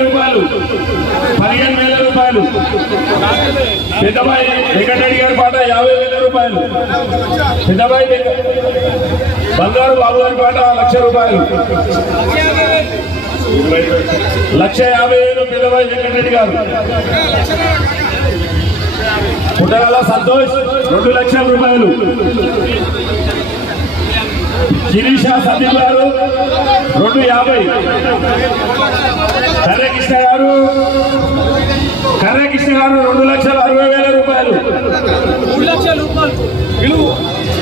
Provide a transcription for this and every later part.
రూపాయలు 15,000 రూపాయలు పెద్దబాయి వెంకటరెడ్డి గారి పాట 50,000 రూపాయలు పెద్దబాయి బంగారు బాబు గారి పాట 1,00,000 రూపాయలు 1,50,000 పెద్దబాయి వెంకటరెడ్డి గారు పుట్టగల సంతోష్ 2,00,000 రూపాయలు శిరీష సందీప్ గారు 250 కర్రకృష్ణ గారు 2,60,000 రూపాయలు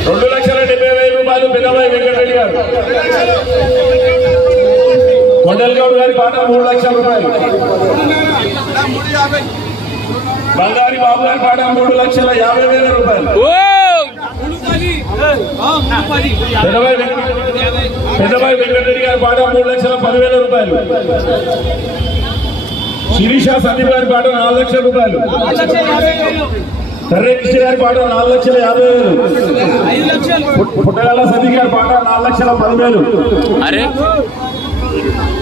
2,70,000 రూపాయలు పెద్దబాయి వెంకటరెడ్డి గారు కొండలగౌడ్ గారి పాట 3,00,000 రూపాయలు బంగారి బాబు గారి పాట 3,50,000 రూపాయలు పెద్దబాయి వెంకటరెడ్డి గారి పాట 3,10,000 రూపాయలు శిరీష సందీప్ గారి పాట 4,00,000 రూపాయలు కర్రకృష్ణ గారి పాట 4,50,000 పుట్టగల సందీప్ గారి పాట 4,10,000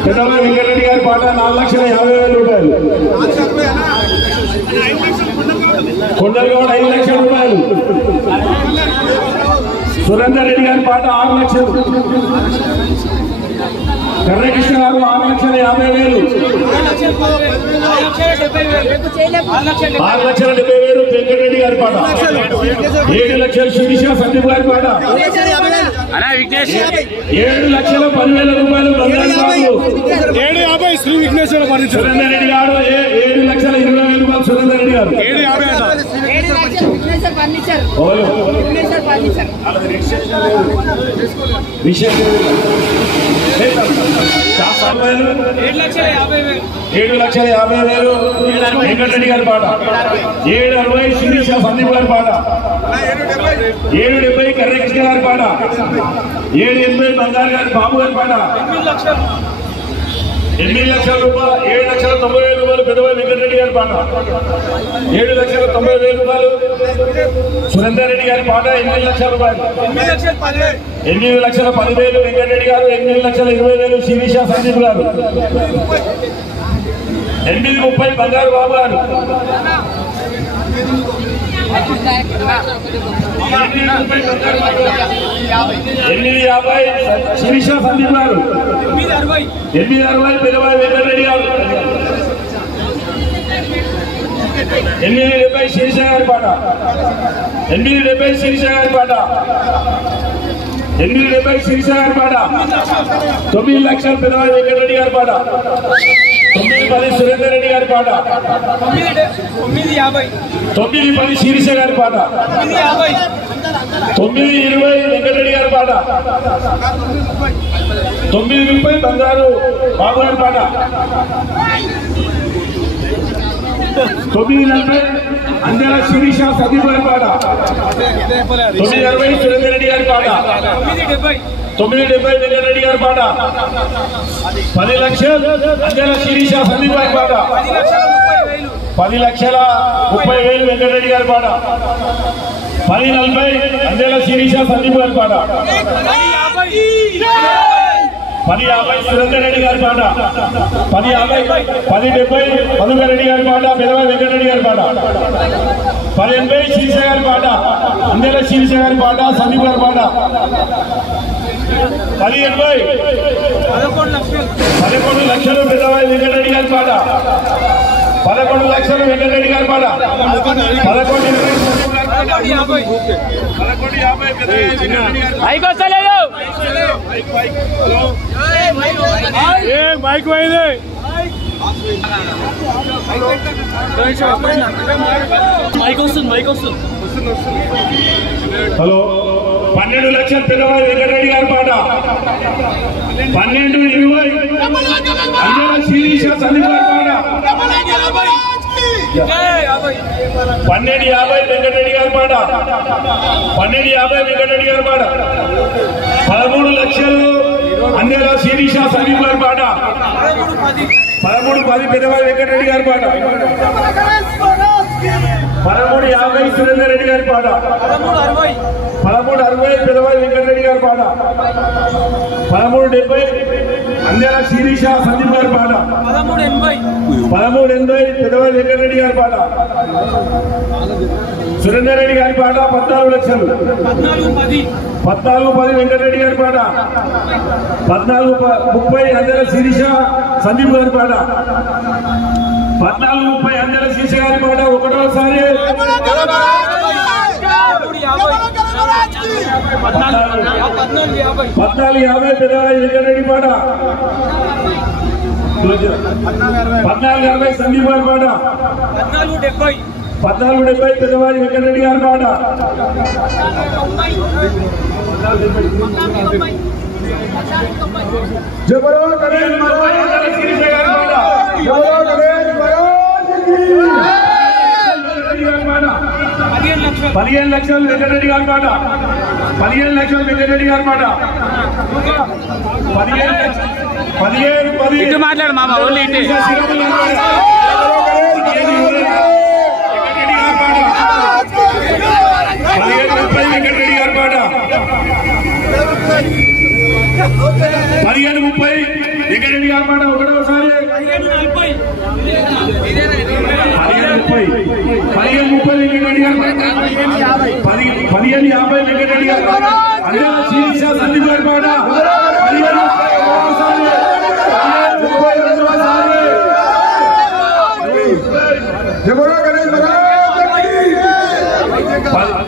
పెద్దబాయి వెంకటరెడ్డి గారి పాట 4,50,000 రూపాయలు కొండలగౌడ 5,00,000 రూపాయలు సురేందర్ రెడ్డి గారి పాట 6,00,000 కర్రకృష్ణ గారు 6,50,000 6,70,000 వెంకటరెడ్డి గారి పాట 7,00,000 శిరీష సందీప్ గారి పాట 7,10,000 రూపాయలు బంగారు బాబు 750 శ్రీ విఘ్నేశ్వర సురేందర్ రెడ్డి గారు 7,20,000 రూపాయలు సురేందర్ రెడ్డి గారు 7,50,000 వెంకటరెడ్డి గారి పాట 7,60 శిరీష సందీప్ గారి పాట 7,70 కర్రకృష్ణ గారి పాట 7,80 బంగారు గారి బాబు గారి పాట 8,00,000 రూపాయలు 7,90,000 రూపాయలు పెద్దబాయి వెంకటరెడ్డి గారి పాట 7,90,000 రూపాయలు సురేందర్ రెడ్డి గారి పాట 8,00,000 రూపాయలు 8,10,000 వెంకటరెడ్డి గారు 8,20,000 శిరీష సందీప్ గారు 8,30 బంగారు బాబు గారు 8,50 శిరీష సందీప్ గారు 8,60 పెద్దబాయి వెంకటరెడ్డి గారు 8,70 శిరీష గారి పాట 8,70 శిరీష గారి పాట 8,70 శిరీష గారి పాట 9,00,000 పెద్దబాయి వెంకటరెడ్డి గారి పాట 9,10 సురేందర్ రెడ్డి గారి పాట 9,10 శిరీష గారి పాట 9,20 వెంకటరెడ్డి గారి పాట 9,30 బంగారు బాబు గారి పాట 9,40 అంజల శిరీష సందీప్ గారి పాట 9,60 సురేందర్ రెడ్డి గారి పాట 9,70 వెంకటరెడ్డి గారి పాట 10,00,000 అంజల శిరీష సందీప్ గారి పాట 10,30,000 వెంకటరెడ్డి గారి పాట 10,40 అంజల శిరీష సందీప్ గారి పాట 10,50 సురేందర్ రెడ్డి గారి పాట 10,70 మధుకర్ రెడ్డి గారి పాట పెద్దబాయి వెంకటరెడ్డి గారి పాట 10,80 శిరీష గారి పాట అంజల శిరీష గారి పాట సందీప్ గారి పాట 10,80 11,00,000 పెద్దబాయి వెంకటరెడ్డి గారి పాట 11,00,000 వెంకటరెడ్డి గారి పాట 11,50 హలో 12,00,000 పెద్దబాయి వెంకటరెడ్డి గారి పాట 12,20 అంజల శిరీష సందీప్ గారి పాట 12,50 వెంకటరెడ్డి గారి పాట 12,50 వెంకటరెడ్డి గారి పాట 13,00,000 అందేల శిరీష సందీప్ గారి పాట 13-10 పెద్దవారి వెంకటరెడ్డి గారి పాట 13-50 సురేందర్ రెడ్డి గారి పాట 13-60 పెద్దవారి వెంకటరెడ్డి గారి పాట 13-70 అందేల శిరీష సందీప్ గారి పాట 13-80 పెద్దవారి వెంకటరెడ్డి గారి పాట సురేందర్ రెడ్డి గారి పాట 14 లక్షలు 14-10 వెంకటరెడ్డి గారి పాట 14-30 అందేల శిరీష సందీప్ గారి పాట 14-30 అందేల శిరీష గారి పాట ఒకటోసారి 14-50 పెద్దవారి వెంకటరెడ్డి పాట 14-60 సందీప్ గారి పాట 14-70 పెద్దవారి వెంకటరెడ్డి గారి పాట 15 లక్షలు వెంకటరెడ్డి గారి పాట 15 లక్షలు వెంకటరెడ్డి గారి పాట 15 మాట్లాడు మామ ఓన్లీ ఇంటి 15-30 వెంకటరెడ్డి గారి పాట 15-30 వెంకటరెడ్డి గారి పాట ఒకటోసారి 15-30 వెంకటరెడ్డి గారి పాట 15-50 వెంకటరెడ్డి గారి పాట అందేల శిరీష సందీప్ గారి పాట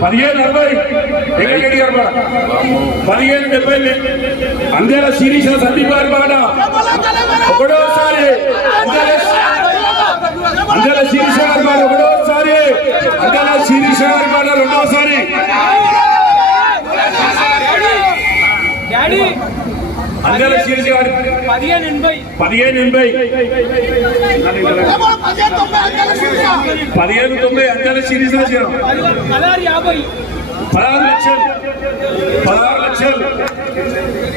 15-60 వెంకటరెడ్డి గారి పాట 15-70 అందేల శిరీష సందీప్ గారి పాట ఒకటోసారి అందేల శిరీష గారి పాట ఒకటోసారి అందేల శిరీష గారి పాట రెండోసారి అందేల శిరీష గారి 15-80 15-90 అందేల శిరీష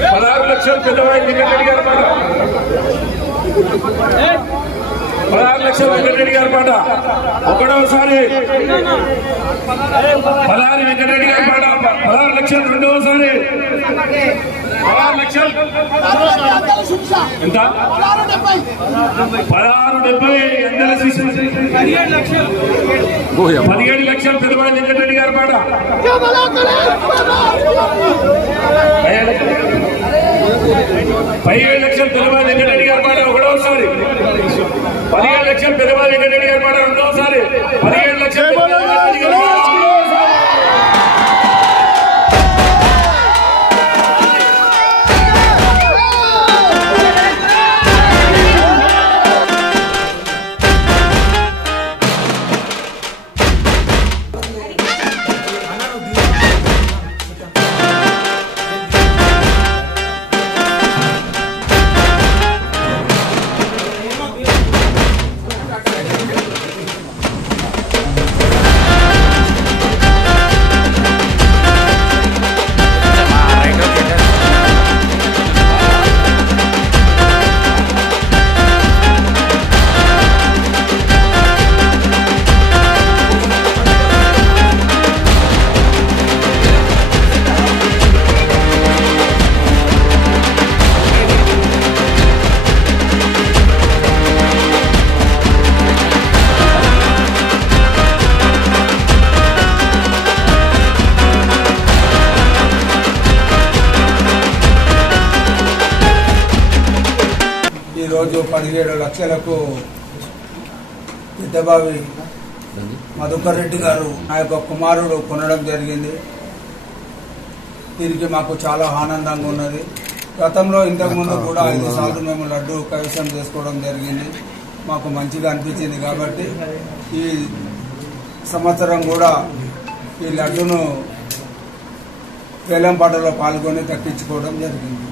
16 లక్షలు పెద్దవాడి వెంకటరెడ్డి గారి పాట 16 లక్షలు వెంకటరెడ్డి గారి పాట ఒకటోసారి 16 వెంకటరెడ్డి గారి పాట 16 లక్షలు రెండవసారి 16 లక్షలు ఎంత 16-70 అందేల శిరీష 17 లక్షలు పెద్దవాడి వెంకటరెడ్డి గారి పాట 17 లక్షలు పెద్దవాడి వెంకటరెడ్డి గారి పాట ఒకటోసారి 17 లక్షలు పెద్దవాడి వెంకటరెడ్డి గారి పాట రెండోసారి 17 లక్షలు వెంకటరెడ్డి గారి పాట ఈరోజు 17 లక్షలకు పెద్దబావి మధుకర్ రెడ్డి గారు నా యొక్క కుమారుడు కొనడం జరిగింది. దీనికి మాకు చాలా ఆనందంగా ఉన్నది. గతంలో ఇంతకుముందు కూడా 5 సార్లు మేము లడ్డు కైవసం చేసుకోవడం జరిగింది. మాకు మంచిగా అనిపించింది కాబట్టి ఈ సంవత్సరం కూడా ఈ లడ్డును వేలంపాటలో పాల్గొని దక్కించుకోవడం జరిగింది.